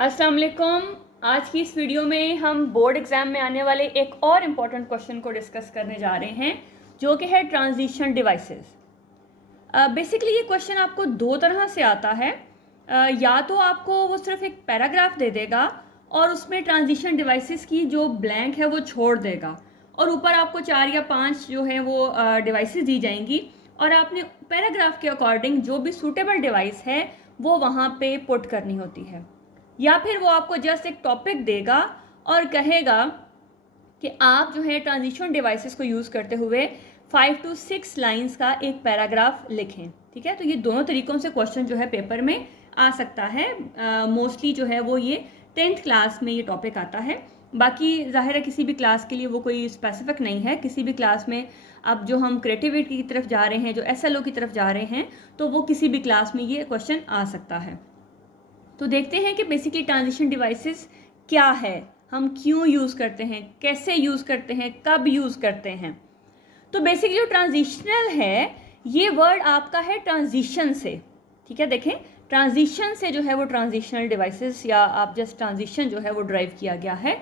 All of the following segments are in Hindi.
अस्सलाम वालेकुम। आज की इस वीडियो में हम बोर्ड एग्ज़ाम में आने वाले एक और इम्पॉर्टेंट क्वेश्चन को डिस्कस करने जा रहे हैं, जो कि है ट्रांजिशन डिवाइसेस। बेसिकली ये क्वेश्चन आपको दो तरह से आता है। या तो आपको वो सिर्फ एक पैराग्राफ दे देगा और उसमें ट्रांजिशन डिवाइसेस की जो ब्लैंक है वो छोड़ देगा, और ऊपर आपको 4 या 5 जो है वो डिवाइसेस दी जाएंगी, और आपने पैराग्राफ के अकॉर्डिंग जो भी सूटेबल डिवाइस है वो वहाँ पे पुट करनी होती है। या फिर वो आपको जस्ट एक टॉपिक देगा और कहेगा कि आप जो है ट्रांजिशन डिवाइसेस को यूज़ करते हुए 5 to 6 लाइंस का एक पैराग्राफ लिखें। ठीक है, तो ये दोनों तरीक़ों से क्वेश्चन जो है पेपर में आ सकता है। मोस्टली जो है वो ये 10th क्लास में ये टॉपिक आता है। बाकी ज़ाहिर है किसी भी क्लास के लिए वो कोई स्पेसिफिक नहीं है। किसी भी क्लास में अब जो हम क्रिएटिविटी की तरफ जा रहे हैं, जो SLO की तरफ जा रहे हैं, तो वो किसी भी क्लास में ये क्वेश्चन आ सकता है। तो देखते हैं कि बेसिकली ट्रांजिशन डिवाइसेस क्या है, हम क्यों यूज़ करते हैं, कैसे यूज़ करते हैं, कब यूज़ करते हैं। तो बेसिकली जो ट्रांजिशनल है, ये वर्ड आपका है ट्रांजिशन से। ठीक है, देखें, ट्रांजिशन से जो है वो ट्रांजिशनल डिवाइसेस या आप जस्ट ट्रांजिशन जो है वो ड्राइव किया गया है।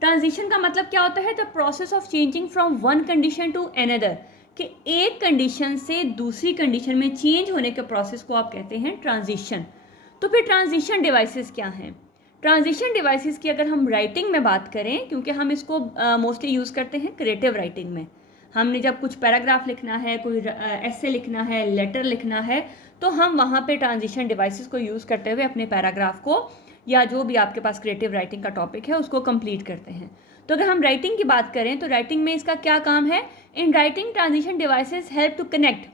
ट्रांजिशन का मतलब क्या होता है? The process of changing from one condition to another, कि एक कंडीशन से दूसरी कंडीशन में चेंज होने के प्रोसेस को आप कहते हैं ट्रांजिशन। तो फिर ट्रांजिशन डिवाइसेस क्या हैं? ट्रांजिशन डिवाइसेस की अगर हम राइटिंग में बात करें, क्योंकि हम इसको मोस्टली यूज़ करते हैं क्रिएटिव राइटिंग में, हमने जब कुछ पैराग्राफ लिखना है, कोई ऐसे लिखना है, लेटर लिखना है, तो हम वहाँ पे ट्रांजिशन डिवाइसेस को यूज़ करते हुए अपने पैराग्राफ को या जो भी आपके पास क्रिएटिव राइटिंग का टॉपिक है उसको कंप्लीट करते हैं। तो अगर हम राइटिंग की बात करें तो राइटिंग में इसका क्या काम है? In writing transition devices help to connect.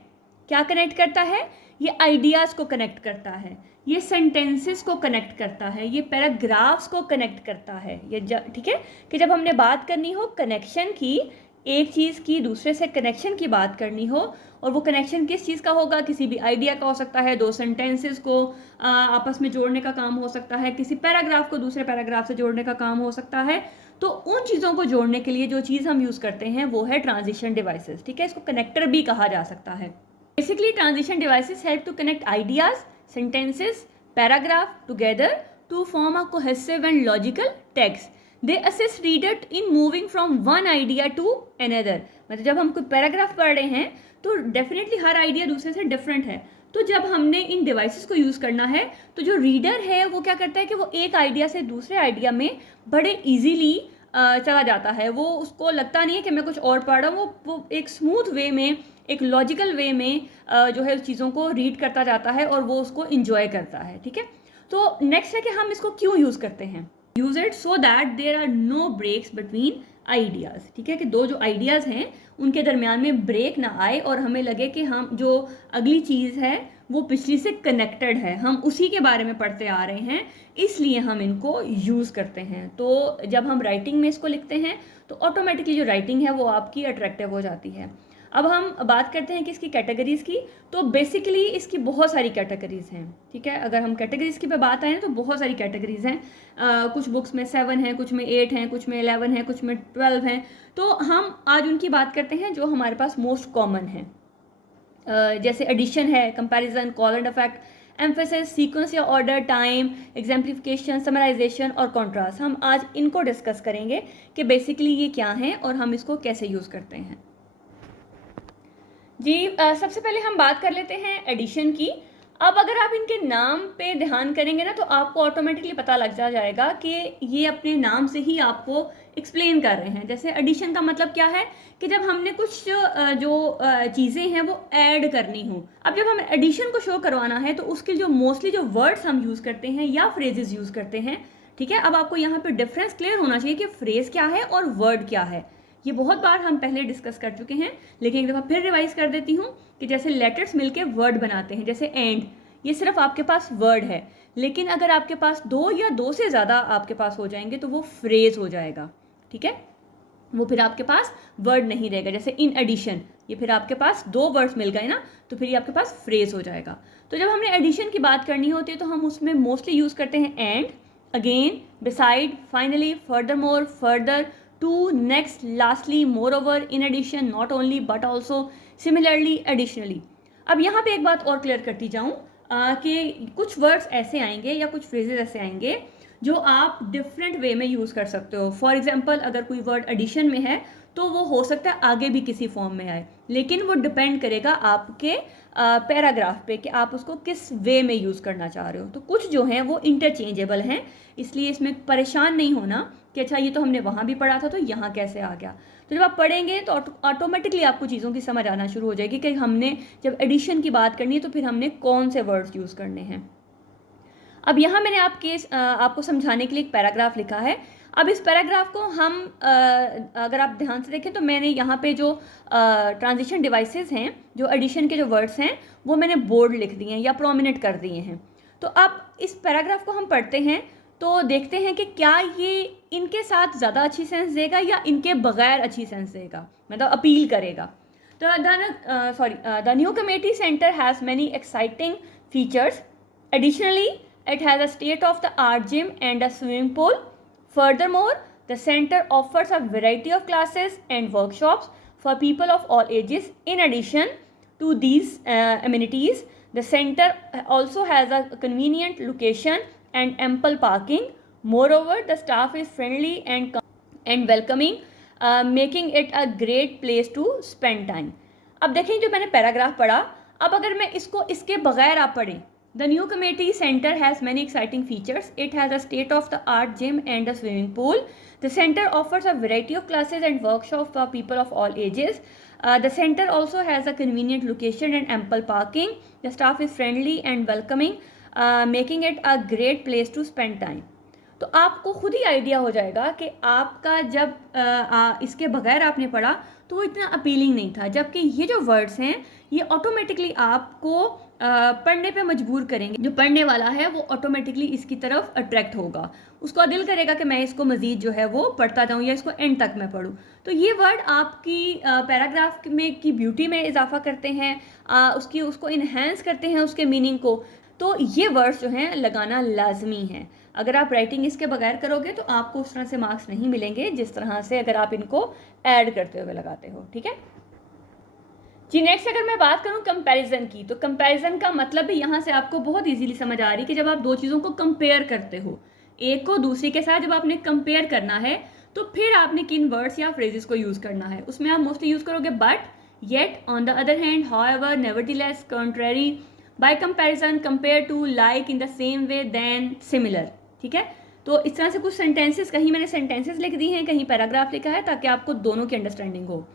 क्या कनेक्ट करता है? ये आइडियाज़ को कनेक्ट करता है, ये सेंटेंसेस को कनेक्ट करता है, ये पैराग्राफ्स को कनेक्ट करता है। ये ठीक है कि जब हमने बात करनी हो कनेक्शन की, एक चीज़ की दूसरे से कनेक्शन की बात करनी हो, और वो कनेक्शन किस चीज़ का होगा? किसी भी आइडिया का हो सकता है, दो सेंटेंसेस को आपस में जोड़ने का काम हो सकता है, किसी पैराग्राफ को दूसरे पैराग्राफ से जोड़ने का काम हो सकता है। तो उन चीज़ों को जोड़ने के लिए जो चीज़ हम यूज़ करते हैं वो है ट्रांजिशन डिवाइसेस। ठीक है, इसको कनेक्टर भी कहा जा सकता है। Basically, transition devices help to connect ideas, sentences, paragraph together to form a cohesive and logical text. They assist reader in moving from one idea to another. मतलब जब हम कोई पैराग्राफ पढ़ रहे हैं तो डेफिनेटली हर आइडिया दूसरे से डिफरेंट है। तो जब हमने इन डिवाइसेस को यूज़ करना है तो जो रीडर है वो क्या करता है कि वो एक आइडिया से दूसरे आइडिया में बड़े इजीली चला जाता है। वो उसको लगता नहीं है कि मैं कुछ और पढ़ रहा हूँ, वो एक स्मूथ वे में, एक लॉजिकल वे में जो है उस चीज़ों को रीड करता जाता है और वो उसको इंजॉय करता है। ठीक है, तो नेक्स्ट है कि हम इसको क्यों यूज़ करते हैं। Use it so that there are no breaks between ideas. ठीक है, कि दो जो आइडियाज़ हैं उनके दरमियान में ब्रेक ना आए और हमें लगे कि हम जो अगली चीज़ है वो पिछली से कनेक्टेड है, हम उसी के बारे में पढ़ते आ रहे हैं, इसलिए हम इनको यूज़ करते हैं। तो जब हम राइटिंग में इसको लिखते हैं तो ऑटोमेटिकली जो राइटिंग है वो आपकी अट्रैक्टिव हो जाती है। अब हम बात करते हैं कि इसकी कैटेगरीज़ की। तो बेसिकली इसकी बहुत सारी कैटेगरीज़ हैं। ठीक है, अगर हम कैटेगरीज़ की पे बात आए तो बहुत सारी कैटेगरीज़ हैं। कुछ बुक्स में 7 हैं, कुछ में 8 हैं, कुछ में 11 हैं, कुछ में 12 हैं। तो हम आज उनकी बात करते हैं जो हमारे पास मोस्ट कॉमन हैं। जैसे एडिशन है, comparison, cause and effect, emphasis, sequence या ऑर्डर, टाइम, एग्जाम्प्लिफिकेशन, समराइजेशन और कॉन्ट्रास्ट। हम आज इनको डिस्कस करेंगे कि बेसिकली ये क्या हैं और हम इसको कैसे यूज़ करते हैं। जी, सबसे पहले हम बात कर लेते हैं एडिशन की। अब अगर आप इनके नाम पे ध्यान करेंगे ना तो आपको ऑटोमेटिकली पता लग जाएगा कि ये अपने नाम से ही आपको एक्सप्लेन कर रहे हैं। जैसे एडिशन का मतलब क्या है कि जब हमने कुछ जो चीज़ें हैं वो ऐड करनी हो। अब जब हमें एडिशन को शो करवाना है तो उसके जो मोस्टली जो वर्ड्स हम यूज़ करते हैं या फ्रेजेस यूज़ करते हैं। ठीक है, अब आपको यहाँ पे डिफरेंस क्लियर होना चाहिए कि फ्रेज़ क्या है और वर्ड क्या है। ये बहुत बार हम पहले डिस्कस कर चुके हैं, लेकिन एक दफ़ा फिर रिवाइज कर देती हूँ कि जैसे लेटर्स मिलके वर्ड बनाते हैं, जैसे एंड, ये सिर्फ आपके पास वर्ड है, लेकिन अगर आपके पास दो या दो से ज़्यादा आपके पास हो जाएंगे तो वो फ्रेज हो जाएगा। ठीक है, वो फिर आपके पास वर्ड नहीं रहेगा। जैसे इन एडिशन, ये फिर आपके पास दो वर्ड्स मिल गए ना, तो फिर ये आपके पास फ्रेज हो जाएगा। तो जब हमने एडिशन की बात करनी होती है तो हम उसमें मोस्टली यूज़ करते हैं and, again, beside, finally, further more, further, to, next, lastly, moreover, in addition, not only but also, similarly, additionally। अब यहाँ पे एक बात और क्लियर करती जाऊँ कि कुछ वर्ड्स ऐसे आएंगे या कुछ फ्रेजेस ऐसे आएंगे जो आप डिफरेंट वे में यूज़ कर सकते हो। फॉर एग्जांपल अगर कोई वर्ड एडिशन में है तो वो हो सकता है आगे भी किसी फॉर्म में आए, लेकिन वो डिपेंड करेगा आपके पैराग्राफ पे कि आप उसको किस वे में यूज़ करना चाह रहे हो। तो कुछ जो हैं वो इंटरचेंजेबल हैं, इसलिए इसमें परेशान नहीं होना कि अच्छा ये तो हमने वहाँ भी पढ़ा था तो यहाँ कैसे आ गया। तो जब आप पढ़ेंगे तो ऑटोमेटिकली आपको चीज़ों की समझ आना शुरू हो जाएगी कि हमने जब एडिशन की बात करनी है तो फिर हमने कौन से वर्ड्स यूज़ करने हैं। अब यहाँ मैंने आपको समझाने के लिए एक पैराग्राफ लिखा है। अब इस पैराग्राफ को हम अगर आप ध्यान से देखें तो मैंने यहाँ पे जो ट्रांजिशन डिवाइसेस हैं, जो एडिशन के जो वर्ड्स हैं, वो मैंने बोल्ड लिख दिए हैं या प्रोमिनेंट कर दिए हैं। तो अब इस पैराग्राफ को हम पढ़ते हैं तो देखते हैं कि क्या ये इनके साथ ज़्यादा अच्छी सेंस देगा या इनके बगैर अच्छी सेंस देगा, मतलब अपील करेगा। तो the new committee centre has many exciting features. Additionally it has a state-of-the-art gym and a swimming pool. Furthermore, the center offers a variety of classes and workshops for people of all ages. In addition to these amenities, the center also has a convenient location and ample parking. Moreover, the staff is friendly and welcoming, making it a great place to spend time. अब देखें जो मैंने पैराग्राफ पढ़ा, अब अगर मैं इसको इसके बगैर आप पढ़ें, The new community center has many exciting features. It has a state-of-the-art gym and a swimming pool. The center offers a variety of classes and workshops for people of all ages. The center also has a convenient location and ample parking. The staff is friendly and welcoming, making it a great place to spend time. तो आपको खुद ही आइडिया हो जाएगा कि आपका जब इसके बगैर आपने पढ़ा तो वो इतना अपीलिंग नहीं था, जबकि ये जो वर्ड्स हैं ये ऑटोमेटिकली आपको पढ़ने पे मजबूर करेंगे। जो पढ़ने वाला है वो ऑटोमेटिकली इसकी तरफ अट्रैक्ट होगा, उसका दिल करेगा कि मैं इसको मज़ीद जो है वो पढ़ता जाऊँ या इसको एंड तक मैं पढूँ। तो ये वर्ड आपकी पैराग्राफ में की ब्यूटी में इजाफा करते हैं, उसको इन्हेंस करते हैं उसके मीनिंग को। तो ये वर्ड्स जो हैं लगाना लाजमी है। अगर आप राइटिंग इसके बगैर करोगे तो आपको उस तरह से मार्क्स नहीं मिलेंगे जिस तरह से अगर आप इनको ऐड करते हुए लगाते हो। ठीक है जी। नेक्स्ट अगर मैं बात करूं कंपैरिजन की, तो कंपैरिजन का मतलब भी यहाँ से आपको बहुत इजीली समझ आ रही है कि जब आप दो चीज़ों को कंपेयर करते हो, एक को दूसरी के साथ जब आपने कंपेयर करना है तो फिर आपने किन वर्ड्स या फ्रेजेस को यूज़ करना है। उसमें आप मोस्टली यूज़ करोगे but, yet, on the other hand, however, nevertheless, contrary, by comparison, compare to, like, in the same way, then, similar. ठीक है, तो इस तरह से कुछ सेंटेंसेस, कहीं मैंने सेंटेंसेस लिख दी हैं, कहीं पैराग्राफ लिखा है ताकि आपको दोनों की अंडरस्टैंडिंग हो।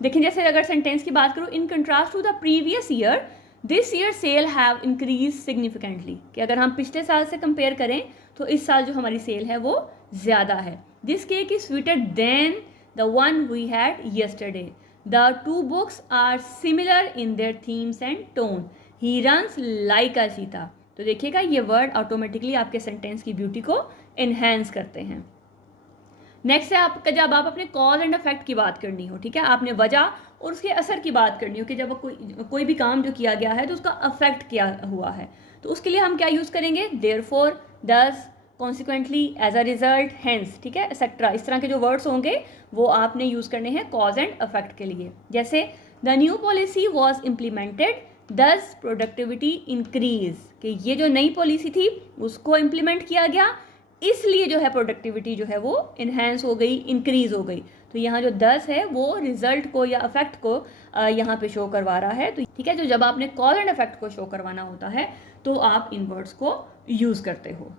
देखिए जैसे अगर सेंटेंस की बात करूँ, in contrast to the previous year this year sale have increase significantly, कि अगर हम पिछले साल से कंपेयर करें तो इस साल जो हमारी सेल है वो ज़्यादा है। This cake is sweeter than the one we had yesterday, the two books are similar in their themes and tone, he runs like a cheetah. तो देखिएगा ये वर्ड ऑटोमेटिकली आपके सेंटेंस की ब्यूटी को इन्हेंस करते हैं। नेक्स्ट है आपका, जब आप अपने कॉज एंड इफेक्ट की बात करनी हो, ठीक है, आपने वजह और उसके असर की बात करनी हो कि जब कोई भी काम जो किया गया है तो उसका अफेक्ट क्या हुआ है, तो उसके लिए हम क्या यूज़ करेंगे, therefore, thus, consequently, as a result, hence, ठीक है, एक्सेट्रा। इस तरह के जो वर्ड्स होंगे वो आपने यूज़ करने हैं कॉज एंड इफेक्ट के लिए। जैसे the new policy was implemented, दस प्रोडक्टिविटी इंक्रीज, कि ये जो नई पॉलिसी थी उसको इम्प्लीमेंट किया गया, इसलिए जो है प्रोडक्टिविटी जो है वो इन्हेंस हो गई, इंक्रीज हो गई। तो यहाँ जो 10 है वो रिजल्ट को या इफेक्ट को यहाँ पे शो करवा रहा है। तो ठीक है, तो जब आपने कॉज एंड इफेक्ट को शो करवाना होता है तो आप इन वर्ड्स को यूज़ करते हो।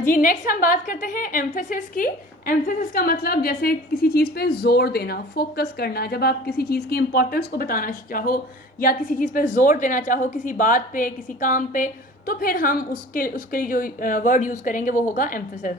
जी नेक्स्ट हम बात करते हैं एम्फेसिस की। एम्फेसिस का मतलब जैसे किसी चीज़ पे जोर देना, फोकस करना। जब आप किसी चीज़ की इंपॉर्टेंस को बताना चाहो या किसी चीज़ पे जोर देना चाहो, किसी बात पे, किसी काम पे, तो फिर हम उसके लिए जो वर्ड यूज़ करेंगे वो होगा एम्फेसिस।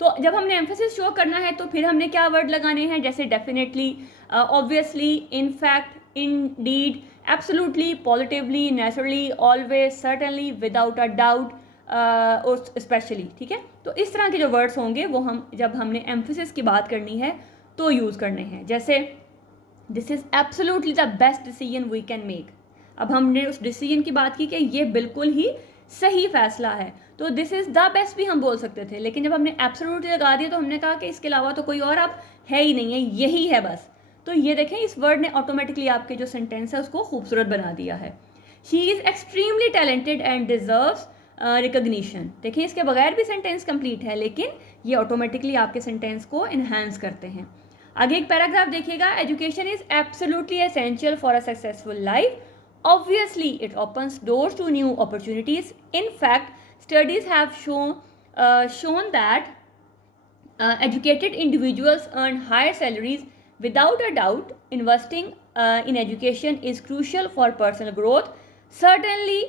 तो जब हमने एम्फेसिस शो करना है तो फिर हमने क्या वर्ड लगाने हैं, जैसे definitely, obviously, in fact, Indeed, absolutely, positively, naturally, always, certainly, without a doubt और स्पेशली। ठीक है, तो इस तरह के जो वर्ड्स होंगे वो हम जब हमने एम्फेसिस की बात करनी है तो यूज़ करने हैं। जैसे this is absolutely the best decision we can make. अब हमने उस डिसीजन की बात की कि ये बिल्कुल ही सही फैसला है, तो दिस इज़ द बेस्ट भी हम बोल सकते थे, लेकिन जब हमने एब्सोल्युटली लगा दिया तो हमने कहा कि इसके अलावा तो कोई और अब है ही नहीं है, यही है बस। तो ये देखें, इस वर्ड ने ऑटोमेटिकली आपके जो सेंटेंस है उसको खूबसूरत बना दिया है। She is extremely talented and deserves recognition. देखिए इसके बगैर भी सेंटेंस कंप्लीट है, लेकिन ये ऑटोमेटिकली आपके सेंटेंस को इन्हांस करते हैं। आगे एक पैराग्राफ देखिएगा, education is absolutely essential for a successful life, obviously it opens doors to new opportunities. In fact, studies have shown that educated individuals earn higher salaries. Without a doubt, investing in education is crucial for personal growth. Certainly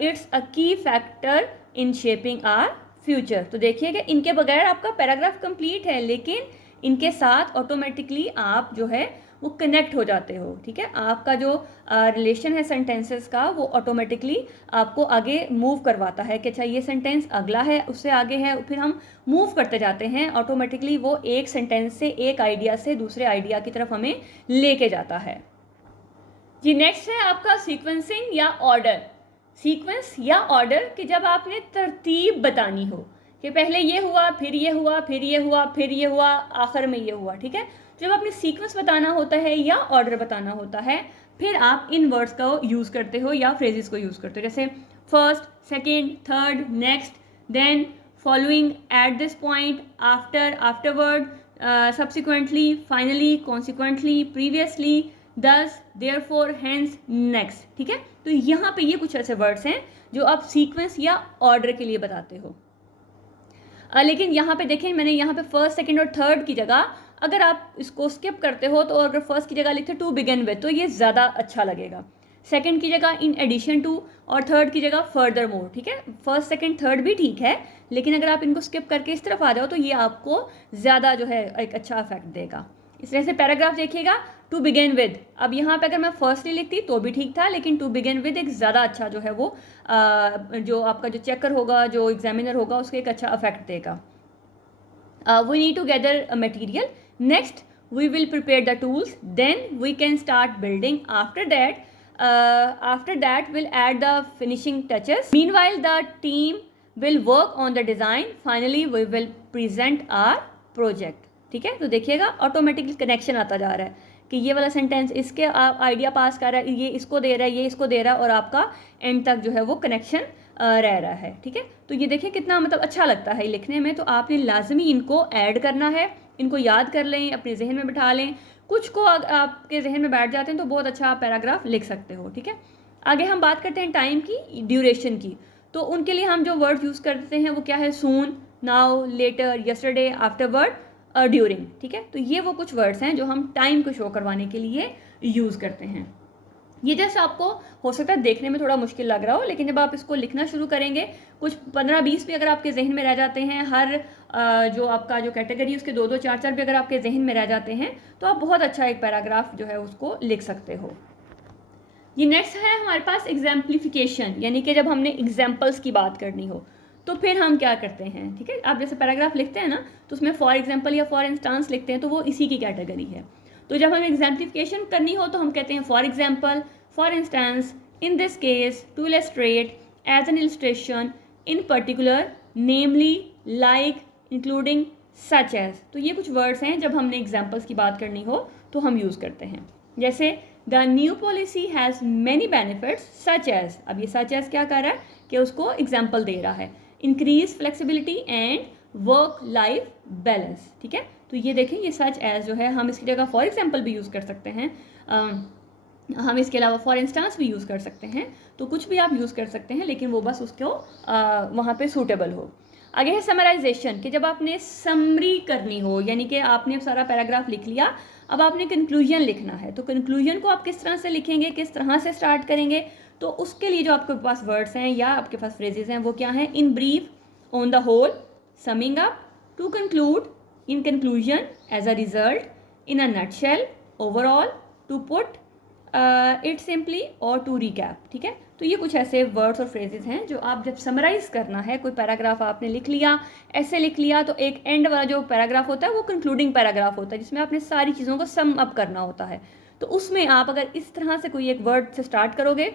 it's a key factor in shaping our future. तो देखिएगा इनके बगैर आपका पैराग्राफ कंप्लीट है, लेकिन इनके साथ ऑटोमेटिकली आप जो है वो कनेक्ट हो जाते हो। ठीक है, आपका जो रिलेशन है सेंटेंसेस का वो ऑटोमेटिकली आपको आगे मूव करवाता है कि अच्छा ये सेंटेंस अगला है, उससे आगे है, फिर हम मूव करते जाते हैं। ऑटोमेटिकली वो एक सेंटेंस से, एक आइडिया से दूसरे आइडिया की तरफ हमें लेके जाता है। जी नेक्स्ट है आपका सीक्वेंसिंग या ऑर्डर। सीक्वेंस या ऑर्डर कि जब आपने तरतीब बतानी हो कि पहले ये हुआ, फिर ये हुआ, फिर ये हुआ, फिर ये हुआ, आखिर में ये हुआ। ठीक है, जब आपने सीक्वेंस बताना होता है या ऑर्डर बताना होता है, फिर आप इन वर्ड्स का यूज़ करते हो या फ्रेजेस को यूज़ करते हो, जैसे first, second, third, next, then, following, at this point, after, afterward, subsequently, finally, consequently, previously, thus, therefore, hence, next. ठीक है, तो यहाँ पे ये कुछ ऐसे वर्ड्स हैं जो आप सीक्वेंस या ऑर्डर के लिए बताते हो। लेकिन यहाँ पे देखें, मैंने यहाँ पे फर्स्ट, सेकंड और थर्ड की जगह अगर आप इसको स्किप करते हो तो अगर फर्स्ट की जगह लिखते टू बिगिन विद तो ये ज़्यादा अच्छा लगेगा। सेकंड की जगह इन एडिशन टू और थर्ड की जगह फर्दर मोर। ठीक है, फर्स्ट, सेकंड, थर्ड भी ठीक है, लेकिन अगर आप इनको स्किप करके इस तरफ आ जाओ तो ये आपको ज़्यादा जो है एक अच्छा इफेक्ट देगा। इस तरह से पैराग्राफ देखिएगा, टू बिगिन विद, अब यहाँ पे अगर मैं फर्स्टली लिखती तो भी ठीक था, लेकिन टू बिगिन विद एक ज़्यादा अच्छा जो है वो जो आपका जो चेकर होगा, जो एग्जामिनर होगा, उसको एक अच्छा इफेक्ट देगा। We need to gather material, next we will prepare the tools, then we can start building, after that we'll add the finishing touches, meanwhile the team will work on the design, finally we will present our project। ठीक है, तो देखिएगा ऑटोमेटिकली कनेक्शन आता जा रहा है कि ये वाला सेंटेंस इसके आइडिया पास कर रहा है, ये इसको दे रहा है, ये इसको दे रहा है, और आपका एंड तक जो है वो कनेक्शन रह रहा है। ठीक है, तो ये देखिए कितना मतलब अच्छा लगता है लिखने में। तो आपने लाजमी इनको ऐड करना है, इनको याद कर लें, अपने जहन में बिठा लें। कुछ को आपके जहन में बैठ जाते हैं तो बहुत अच्छा आप पैराग्राफ लिख सकते हो। ठीक है, आगे हम बात करते हैं टाइम की, ड्यूरेशन की। तो उनके लिए हम जो वर्ड यूज़ करते हैं वो क्या है, soon, now, later, yesterday, afterward, during. ठीक है, तो ये वो कुछ वर्ड्स हैं जो हम टाइम को शो करवाने के लिए यूज़ करते हैं। ये जैसे आपको हो सकता है देखने में थोड़ा मुश्किल लग रहा हो, लेकिन जब आप इसको लिखना शुरू करेंगे, कुछ 15-20 भी अगर आपके जहन में रह जाते हैं, हर जो आपका जो कैटेगरी उसके 2-2, 4-4 भी अगर आपके जहन में रह जाते हैं, तो आप बहुत अच्छा एक पैराग्राफ जो है उसको लिख सकते हो। ये नेक्स्ट है हमारे पास एग्जाम्पलिफिकेशन, यानी कि जब हमने एग्जाम्पल्स की बात करनी हो तो फिर हम क्या करते हैं। ठीक है, आप जैसे पैराग्राफ लिखते हैं ना, तो उसमें फॉर एग्जाम्पल या फॉर इंस्टांस लिखते हैं, तो वो इसी की कैटेगरी है। तो जब हमें एग्जाम्पलिफिकेशन करनी हो तो हम कहते हैं for example, for instance, in this case, to illustrate, as an illustration, in particular, namely, like, including, such as. तो ये कुछ वर्ड्स हैं जब हमने एग्जाम्पल्स की बात करनी हो तो हम यूज़ करते हैं। जैसे the new policy has many benefits such as, अब ये सच एज क्या कर रहा है कि उसको एग्जाम्पल दे रहा है, increase flexibility and work life balance. ठीक है, तो ये देखें ये सच एज जो है हम इसकी जगह फॉर एग्जाम्पल भी यूज़ कर सकते हैं, हम इसके अलावा फॉर इंस्टांस भी यूज़ कर सकते हैं। तो कुछ भी आप यूज़ कर सकते हैं, लेकिन वो बस उसको वहाँ पे सूटेबल हो। आगे है समराइजेशन, कि जब आपने समरी करनी हो, यानी कि आपने अब सारा पैराग्राफ लिख लिया, अब आपने कंक्लूजन लिखना है। तो कंक्लूजन को आप किस तरह से लिखेंगे, किस तरह से स्टार्ट करेंगे, तो उसके लिए जो आपके पास वर्ड्स हैं या आपके पास फ्रेजेस हैं वो क्या हैं, in brief, on the whole, summing up, to conclude, in conclusion, as a result, in a nutshell, overall, to put it simply और टू रिकैप। ठीक है, तो ये कुछ ऐसे वर्ड्स और फ्रेजेस हैं जो आप जब समराइज़ करना है, कोई पैराग्राफ आपने लिख लिया, ऐसे लिख लिया, तो एक एंड वाला जो पैराग्राफ होता है वो कंक्लूडिंग पैराग्राफ होता है, जिसमें आपने सारी चीज़ों को सम अप करना होता है। तो उसमें आप अगर इस तरह से कोई एक वर्ड से स्टार्ट करोगे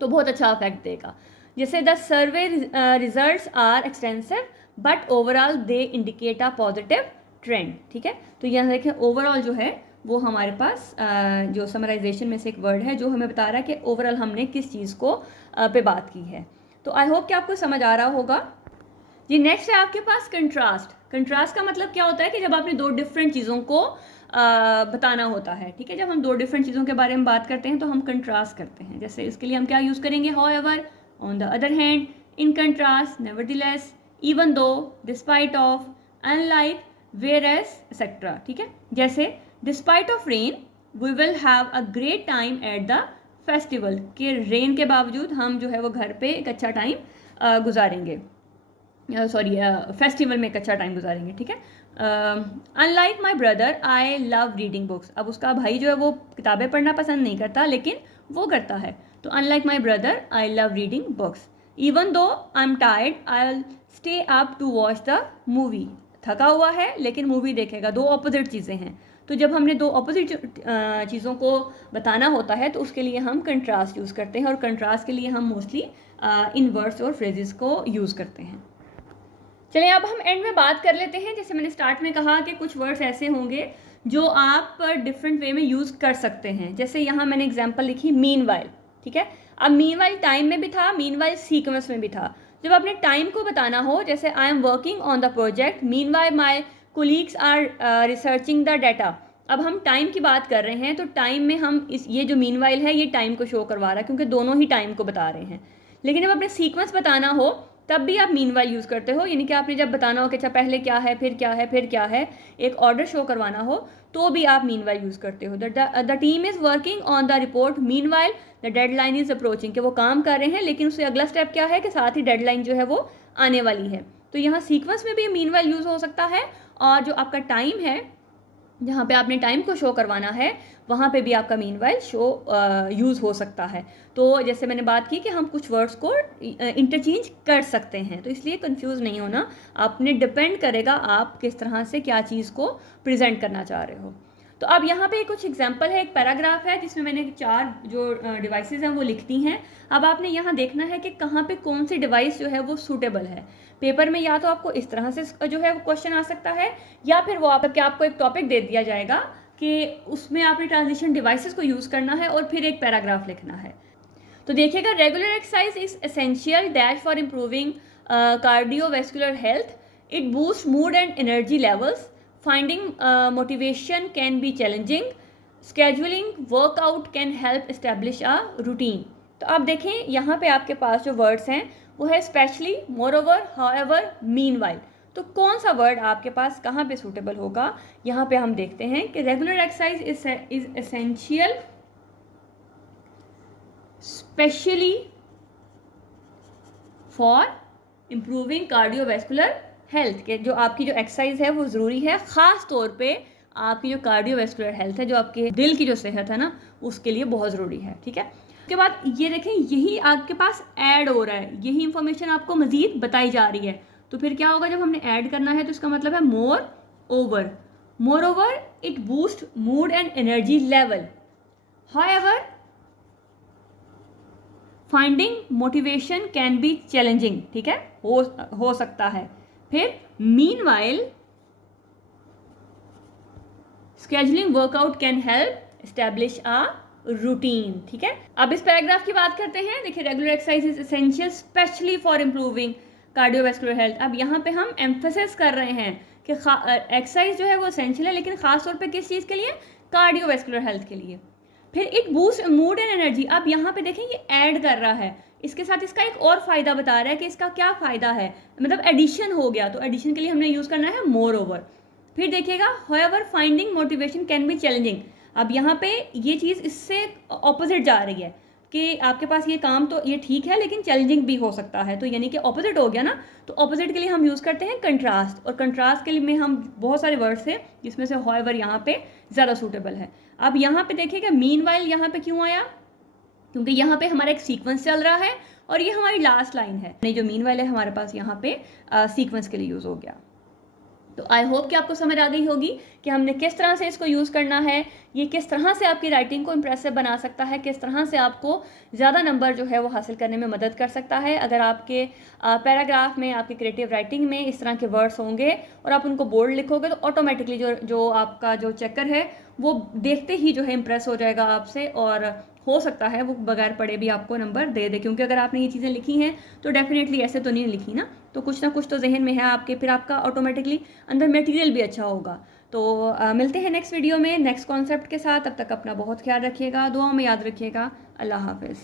तो बहुत अच्छा इफेक्ट देगा। जैसे the survey results are extensive but overall they indicate a positive trend. ठीक है, तो यहाँ देखें ओवरऑल जो है वो हमारे पास जो समराइजेशन में से एक वर्ड है जो हमें बता रहा है कि ओवरऑल हमने किस चीज़ को पे बात की है। तो आई होप कि आपको समझ आ रहा होगा जी। नेक्स्ट है आपके पास कंट्रास्ट। कंट्रास्ट का मतलब क्या होता है कि जब आपने दो डिफरेंट चीज़ों को बताना होता है, ठीक है। जब हम दो डिफरेंट चीज़ों के बारे में बात करते हैं तो हम कंट्रास्ट करते हैं। जैसे इसके लिए हम क्या यूज़ करेंगे, however, on the other hand, in contrast, nevertheless, even though, despite of, unlike, whereas, etcetera, ठीक है। जैसे despite of rain we will have a great time at the festival, के रेन के बावजूद हम जो है वो घर पे एक अच्छा टाइम गुजारेंगे, सॉरी फेस्टिवल में एक अच्छा टाइम गुजारेंगे, ठीक है। Unlike my brother I love reading books, अब उसका भाई जो है वो किताबें पढ़ना पसंद नहीं करता लेकिन वो करता है, तो unlike my brother I love reading books. Even though I am tired I will stay up to watch the movie, थका हुआ है लेकिन मूवी देखेगा, दो ऑपोजिट चीज़ें हैं। तो जब हमने दो ऑपोजिट चीज़ों को बताना होता है तो उसके लिए हम कंट्रास्ट यूज़ करते हैं, और कंट्रास्ट के लिए हम मोस्टली इन वर्ड्स और फ्रेजेस को यूज़ करते हैं। चलिए अब हम एंड में बात कर लेते हैं। जैसे मैंने स्टार्ट में कहा कि कुछ वर्ड्स ऐसे होंगे जो आप डिफरेंट वे में यूज़ कर सकते हैं। जैसे यहाँ मैंने एग्जांपल लिखी मीनवाइल, ठीक है। अब मीनवाइल टाइम में भी था, मीनवाइल सीक्वेंस में भी था। जब आपने टाइम को बताना हो, जैसे I am working on the project, meanwhile my colleagues are researching the data. अब हम टाइम की बात कर रहे हैं तो टाइम में हम ये जो मीनवाइल है ये टाइम को शो करवा रहा है क्योंकि दोनों ही टाइम को बता रहे हैं। लेकिन जब आपने सीक्वेंस बताना हो तब भी आप मीनवाइल यूज़ करते हो, यानी कि आपने जब बताना हो कि अच्छा पहले क्या है फिर क्या है फिर क्या है, एक ऑर्डर शो करवाना हो तो भी आप मीनवाइल यूज़ करते हो। The team is working on the report meanwhile the deadline is approaching, कि वो काम कर रहे हैं लेकिन उससे अगला स्टेप क्या है कि साथ ही डेडलाइन जो है वो आने वाली है। तो यहाँ सीक्वेंस में भी मीनवाइल यूज़ हो सकता है, और जो आपका टाइम है जहाँ पे आपने टाइम को शो करवाना है वहाँ पे भी आपका मीनवाइल शो यूज़ हो सकता है। तो जैसे मैंने बात की कि हम कुछ वर्ड्स को इंटरचेंज कर सकते हैं, तो इसलिए कंफ्यूज नहीं होना, आपने डिपेंड करेगा आप किस तरह से क्या चीज़ को प्रेजेंट करना चाह रहे हो। तो अब यहाँ पे कुछ एग्जांपल है, एक पैराग्राफ है जिसमें मैंने 4 जो डिवाइसेस हैं वो लिख दी हैं। अब आपने यहाँ देखना है कि कहाँ पे कौन सी डिवाइस जो है वो सूटेबल है। पेपर में या तो आपको इस तरह से जो है वो क्वेश्चन आ सकता है, या फिर वो आपको एक टॉपिक दे दिया जाएगा कि उसमें आपने ट्रांजिशन डिवाइसेस को यूज़ करना है और फिर एक पैराग्राफ लिखना है। तो देखिएगा, regular exercise is essential dash for improving cardiovascular health, it boost mood and energy levels, finding motivation can be challenging, scheduling workout can help establish a routine. तो आप देखें यहाँ पे आपके पास जो वर्ड्स हैं वो है स्पेशली, मोरओवर, हाउएवर, मीनवाइल। तो कौन सा वर्ड आपके पास कहाँ पे सूटेबल होगा, यहाँ पे हम देखते हैं कि regular exercise is essential specially for improving cardiovascular health, के जो आपकी जो एक्सरसाइज है वो ज़रूरी है, ख़ास तौर पे आपकी जो कार्डियोवैस्कुलर हेल्थ है, जो आपके दिल की जो सेहत है ना, उसके लिए बहुत ज़रूरी है, ठीक है। उसके बाद ये देखें, यही आपके पास ऐड हो रहा है, यही इंफॉर्मेशन आपको मज़ीद बताई जा रही है। तो फिर क्या होगा, जब हमने ऐड करना है तो इसका मतलब है more over, it boost mood and energy level, however finding motivation can be challenging, ठीक है, हो सकता है। फिर meanwhile scheduling workout can help establish a routine, ठीक है। अब इस पैराग्राफ की बात करते हैं। देखिए, regular exercise is essential specially for improving cardiovascular health. अब यहाँ पे हम एम्फेसिस कर रहे हैं कि एक्सरसाइज जो है वो एसेंशियल है, लेकिन खास तौर पे किस चीज़ के लिए, कार्डियोवैस्कुलर हेल्थ के लिए। फिर it boost mood and energy, अब यहाँ पे देखें ये ऐड कर रहा है, इसके साथ इसका एक और फ़ायदा बता रहा है कि इसका क्या फ़ायदा है, मतलब एडिशन हो गया, तो एडिशन के लिए हमने यूज़ करना है मोर ओवर। फिर देखिएगा, however finding motivation can be challenging, अब यहाँ पे ये चीज़ इससे ऑपोजिट जा रही है कि आपके पास ये काम तो ये ठीक है लेकिन चैलेंजिंग भी हो सकता है, तो यानी कि ऑपोजिट हो गया ना। तो ऑपोजिट के लिए हम यूज़ करते हैं कंट्रास्ट, और कंट्रास्ट के लिए में हम बहुत सारे वर्ड्स हैं जिसमें से हाउएवर यहाँ पे ज़्यादा सूटेबल है। अब यहाँ पे देखिएगा, मीनवाइल यहाँ पे क्यों आया, क्योंकि यहाँ पे हमारा एक सीक्वेंस चल रहा है और ये हमारी लास्ट लाइन है, नहीं जो मीनवाइल है हमारे पास यहाँ पे सीक्वेंस के लिए यूज़ हो गया। तो आई होप कि आपको समझ आ गई होगी कि हमने किस तरह से इसको यूज़ करना है, ये किस तरह से आपकी राइटिंग को इम्प्रेसिव बना सकता है, किस तरह से आपको ज़्यादा नंबर जो है वो हासिल करने में मदद कर सकता है। अगर आपके पैराग्राफ में, आपकी क्रिएटिव राइटिंग में इस तरह के वर्ड्स होंगे और आप उनको बोल्ड लिखोगे तो ऑटोमेटिकली जो आपका जो चेकर है वो देखते ही जो है इम्प्रेस हो जाएगा आपसे, और हो सकता है वो बगैर पढ़े भी आपको नंबर दे दे, क्योंकि अगर आपने ये चीज़ें लिखी हैं तो डेफिनेटली ऐसे तो नहीं लिखी ना, तो कुछ ना कुछ तो जहन में है आपके, फिर आपका ऑटोमेटिकली अंदर मटेरियल भी अच्छा होगा। तो मिलते हैं नेक्स्ट वीडियो में नेक्स्ट कॉन्सेप्ट के साथ। तब तक अपना बहुत ख्याल रखिएगा, दुआओं में याद रखिएगा। अल्लाह हाफिज़।